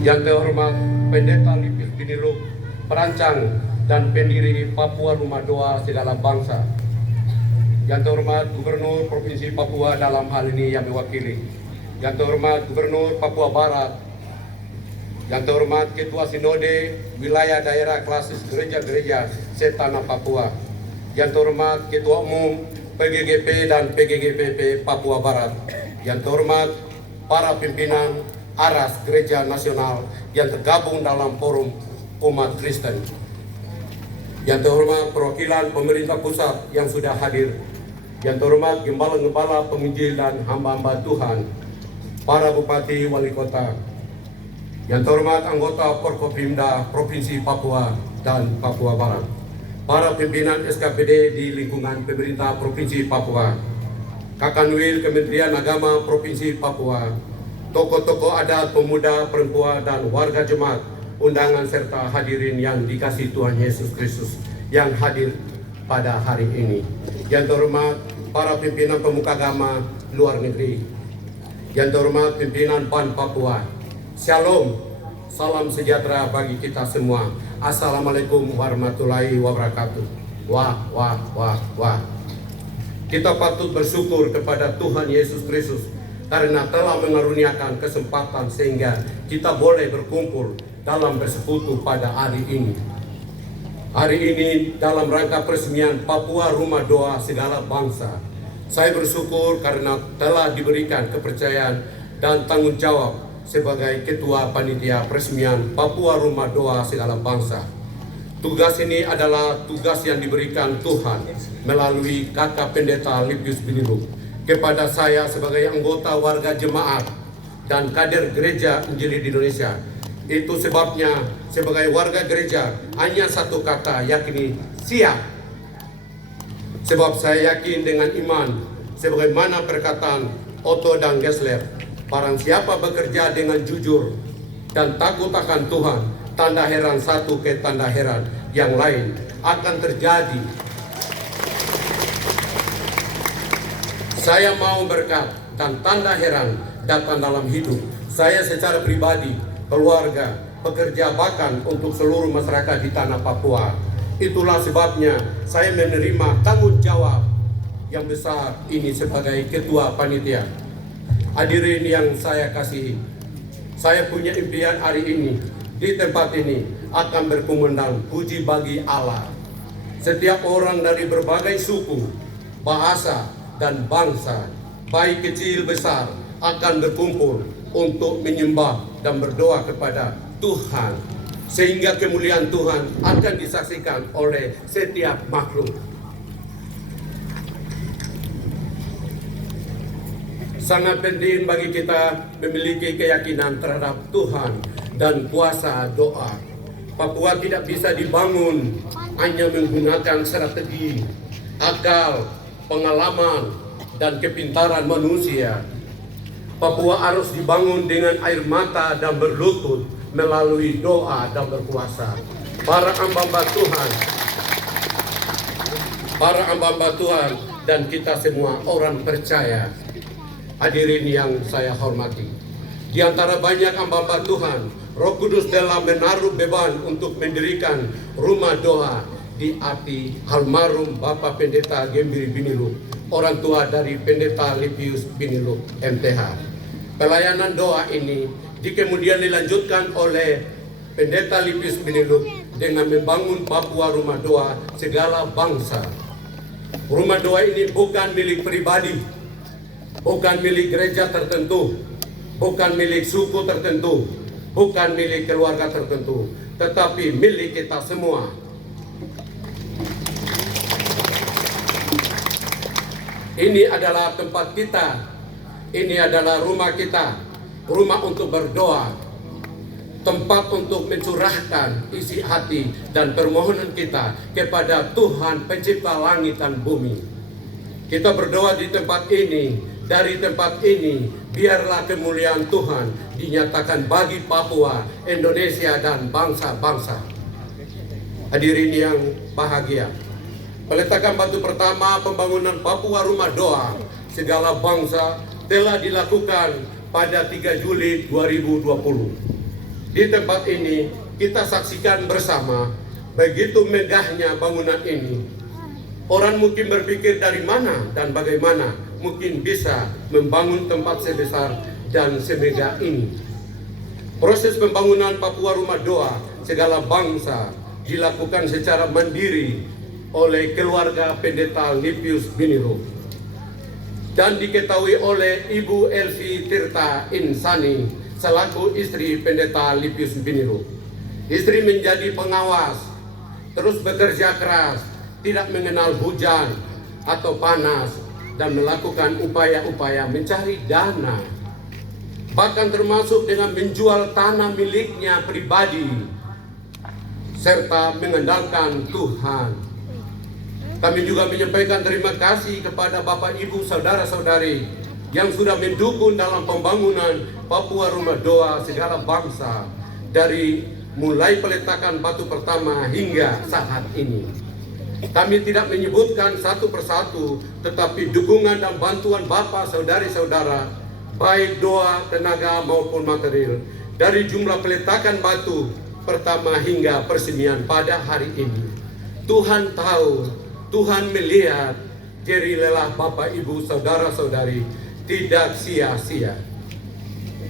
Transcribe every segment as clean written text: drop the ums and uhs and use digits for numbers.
Yang terhormat Pendeta Lipis Biniluk, perancang dan pendiri Papua Rumah Doa Segala Bangsa. Yang terhormat Gubernur Provinsi Papua dalam hal ini yang mewakili. Yang terhormat Gubernur Papua Barat. Yang terhormat Ketua Sinode Wilayah Daerah Klasis Gereja-Gereja Setanah Papua. Yang terhormat Ketua Umum PGGP dan PGGPP Papua Barat. Yang terhormat para pimpinan Aras Gereja Nasional yang tergabung dalam Forum Umat Kristen. Yang terhormat perwakilan pemerintah pusat yang sudah hadir. Yang terhormat gembala-gembala penginjil dan hamba-hamba Tuhan, para bupati wali kota. Yang terhormat anggota Forkopimda Provinsi Papua dan Papua Barat. Para pimpinan SKPD di lingkungan pemerintah Provinsi Papua. Kakanwil Kementerian Agama Provinsi Papua. Tokoh-tokoh adat, pemuda, perempuan, dan warga jemaat, undangan serta hadirin yang dikasihi Tuhan Yesus Kristus yang hadir pada hari ini. Yang terhormat para pimpinan pemuka agama luar negeri. Yang terhormat pimpinan PAN Papua. Shalom, salam sejahtera bagi kita semua. Assalamualaikum warahmatullahi wabarakatuh. Wah. Kita patut bersyukur kepada Tuhan Yesus Kristus karena telah mengaruniakan kesempatan sehingga kita boleh berkumpul dalam bersekutu pada hari ini. Hari ini dalam rangka peresmian Papua Rumah Doa Segala Bangsa. Saya bersyukur karena telah diberikan kepercayaan dan tanggung jawab sebagai Ketua Panitia Peresmian Papua Rumah Doa Segala Bangsa. Tugas ini adalah tugas yang diberikan Tuhan melalui Kakak Pendeta Lipis Biniluk kepada saya sebagai anggota warga jemaat dan kader gereja Injili di Indonesia. Itu sebabnya sebagai warga gereja hanya satu kata, yakni siap. Sebab saya yakin dengan iman sebagaimana perkataan Otto dan Gessler, barang siapa bekerja dengan jujur dan takut akan Tuhan, tanda heran satu ke tanda heran yang lain akan terjadi. Saya mau berkat dan tanda heran datang dalam hidup saya secara pribadi, keluarga, pekerja, bahkan untuk seluruh masyarakat di tanah Papua. Itulah sebabnya saya menerima tanggung jawab yang besar ini sebagai Ketua Panitia. Hadirin yang saya kasihi, saya punya impian hari ini di tempat ini akan berkumandang puji bagi Allah. Setiap orang dari berbagai suku, bahasa, dan bangsa, baik kecil besar, akan berkumpul untuk menyembah dan berdoa kepada Tuhan, sehingga kemuliaan Tuhan akan disaksikan oleh setiap makhluk. Sangat penting bagi kita memiliki keyakinan terhadap Tuhan dan kuasa doa. Papua tidak bisa dibangun hanya menggunakan strategi, akal, pengalaman, dan kepintaran manusia. Papua harus dibangun dengan air mata dan berlutut melalui doa dan berpuasa. Para hamba Tuhan dan kita semua orang percaya. Hadirin yang saya hormati, di antara banyak hamba Tuhan, Roh Kudus telah menaruh beban untuk mendirikan rumah doa di hati almarhum Bapak Pendeta Gembiri Biniluk, orang tua dari Pendeta Lipis Biniluk MTH. Pelayanan doa ini kemudian dilanjutkan oleh Pendeta Lipis Biniluk dengan membangun Papua Rumah Doa Segala Bangsa. Rumah doa ini bukan milik pribadi, bukan milik gereja tertentu, bukan milik suku tertentu, bukan milik keluarga tertentu, tetapi milik kita semua. Ini adalah tempat kita, ini adalah rumah kita, rumah untuk berdoa, tempat untuk mencurahkan isi hati dan permohonan kita kepada Tuhan Pencipta langit dan bumi. Kita berdoa di tempat ini, dari tempat ini, biarlah kemuliaan Tuhan dinyatakan bagi Papua, Indonesia, dan bangsa-bangsa. Hadirin yang bahagia, peletakan batu pertama pembangunan Papua Rumah Doa Segala Bangsa telah dilakukan pada 3 Juli 2020. Di tempat ini kita saksikan bersama begitu megahnya bangunan ini. Orang mungkin berpikir dari mana dan bagaimana mungkin bisa membangun tempat sebesar dan semegah ini. Proses pembangunan Papua Rumah Doa segala bangsa dilakukan secara mandiri oleh keluarga Pendeta Lipius Biniro dan diketahui oleh Ibu Elvi Tirta Insani selaku istri Pendeta Lipius Biniro. Istri menjadi pengawas, terus bekerja keras, tidak mengenal hujan atau panas, dan melakukan upaya-upaya mencari dana, bahkan termasuk dengan menjual tanah miliknya pribadi, serta mengandalkan Tuhan. Kami juga menyampaikan terima kasih kepada Bapak Ibu Saudara-saudari yang sudah mendukung dalam pembangunan Papua Rumah Doa segala bangsa dari mulai peletakan batu pertama hingga saat ini. Kami tidak menyebutkan satu persatu, tetapi dukungan dan bantuan Bapak saudari-saudara, baik doa, tenaga maupun material, dari jumlah peletakan batu pertama hingga persemian pada hari ini. Tuhan tahu, Tuhan melihat jerih lelah Bapak Ibu saudara-saudari tidak sia-sia.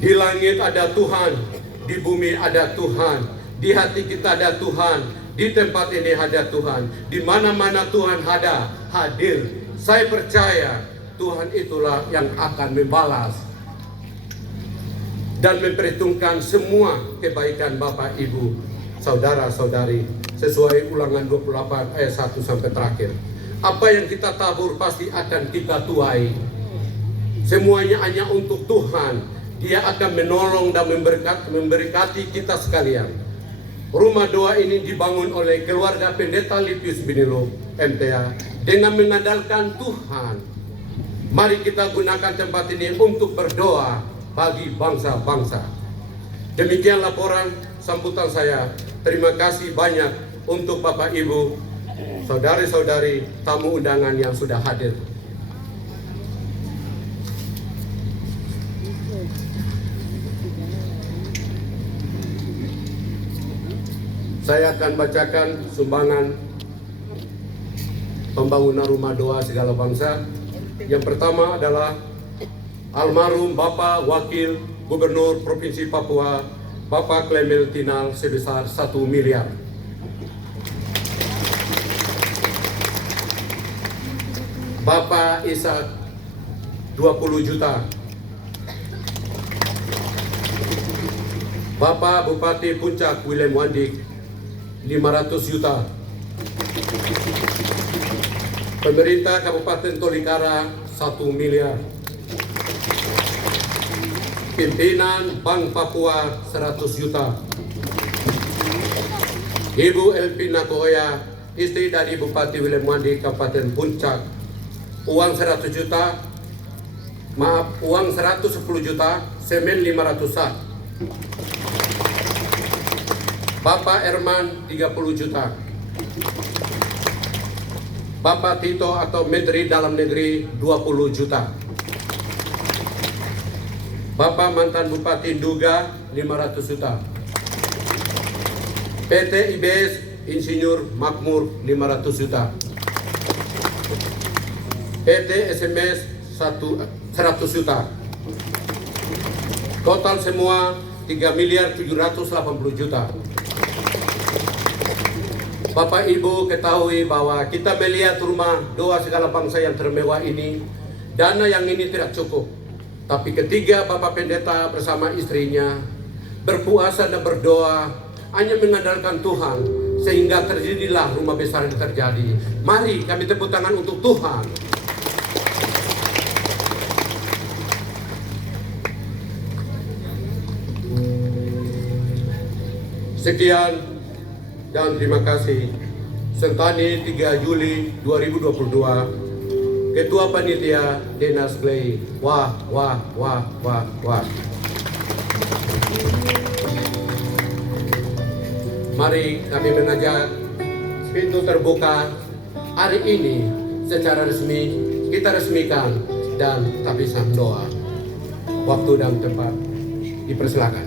Di langit ada Tuhan, di bumi ada Tuhan, di hati kita ada Tuhan, di tempat ini ada Tuhan, di mana-mana Tuhan ada, hadir. Saya percaya Tuhan itulah yang akan membalas dan memperhitungkan semua kebaikan Bapak Ibu saudara-saudari sesuai Ulangan 28 ayat 1 sampai terakhir. Apa yang kita tabur pasti akan kita tuai. Semuanya hanya untuk Tuhan. Dia akan menolong dan memberkati kita sekalian. Rumah doa ini dibangun oleh keluarga Pendeta Lipius Biniro MTA dengan mengandalkan Tuhan. Mari kita gunakan tempat ini untuk berdoa bagi bangsa-bangsa. Demikian laporan sambutan saya. Terima kasih banyak untuk Bapak Ibu, saudari-saudari, tamu undangan yang sudah hadir. Saya akan bacakan sumbangan pembangunan rumah doa segala bangsa. Yang pertama adalah almarhum Bapak Wakil Gubernur Provinsi Papua, Bapak Clemel Tinal sebesar 1 miliar. Bapak Ishak 20 juta. Bapak Bupati Puncak William Wandik 500 juta. Pemerintah Kabupaten Tolikara 1 miliar. Pimpinan Bank Papua 100 juta. Ibu Elpina Koya, istri dari Bupati William Wandi Kabupaten Puncak, uang 100 juta. Maaf, uang 110 juta, semen 500 sak. Bapak Erman 30 juta. Bapak Tito atau Menteri Dalam Negeri 20 juta. Bapak mantan Bupati Nduga 500 juta. PT IBS Insinyur Makmur 500 juta. PT SMS 100 juta. Total semua 3 miliar 780 juta. Bapak Ibu ketahui bahwa kita melihat rumah doa segala bangsa yang termewah ini, dana yang ini tidak cukup. Tapi ketika Bapak Pendeta bersama istrinya berpuasa dan berdoa, hanya mengandalkan Tuhan, sehingga terjadilah rumah besar yang terjadi. Mari kami tepuk tangan untuk Tuhan. Sekian dan terima kasih. Sentani 3 Juli 2022, Ketua Panitia Denas Glei. Wah. Mari kami mengajak pintu terbuka hari ini secara resmi. Kita resmikan dan tabisan doa. Waktu dan tempat dipersilakan.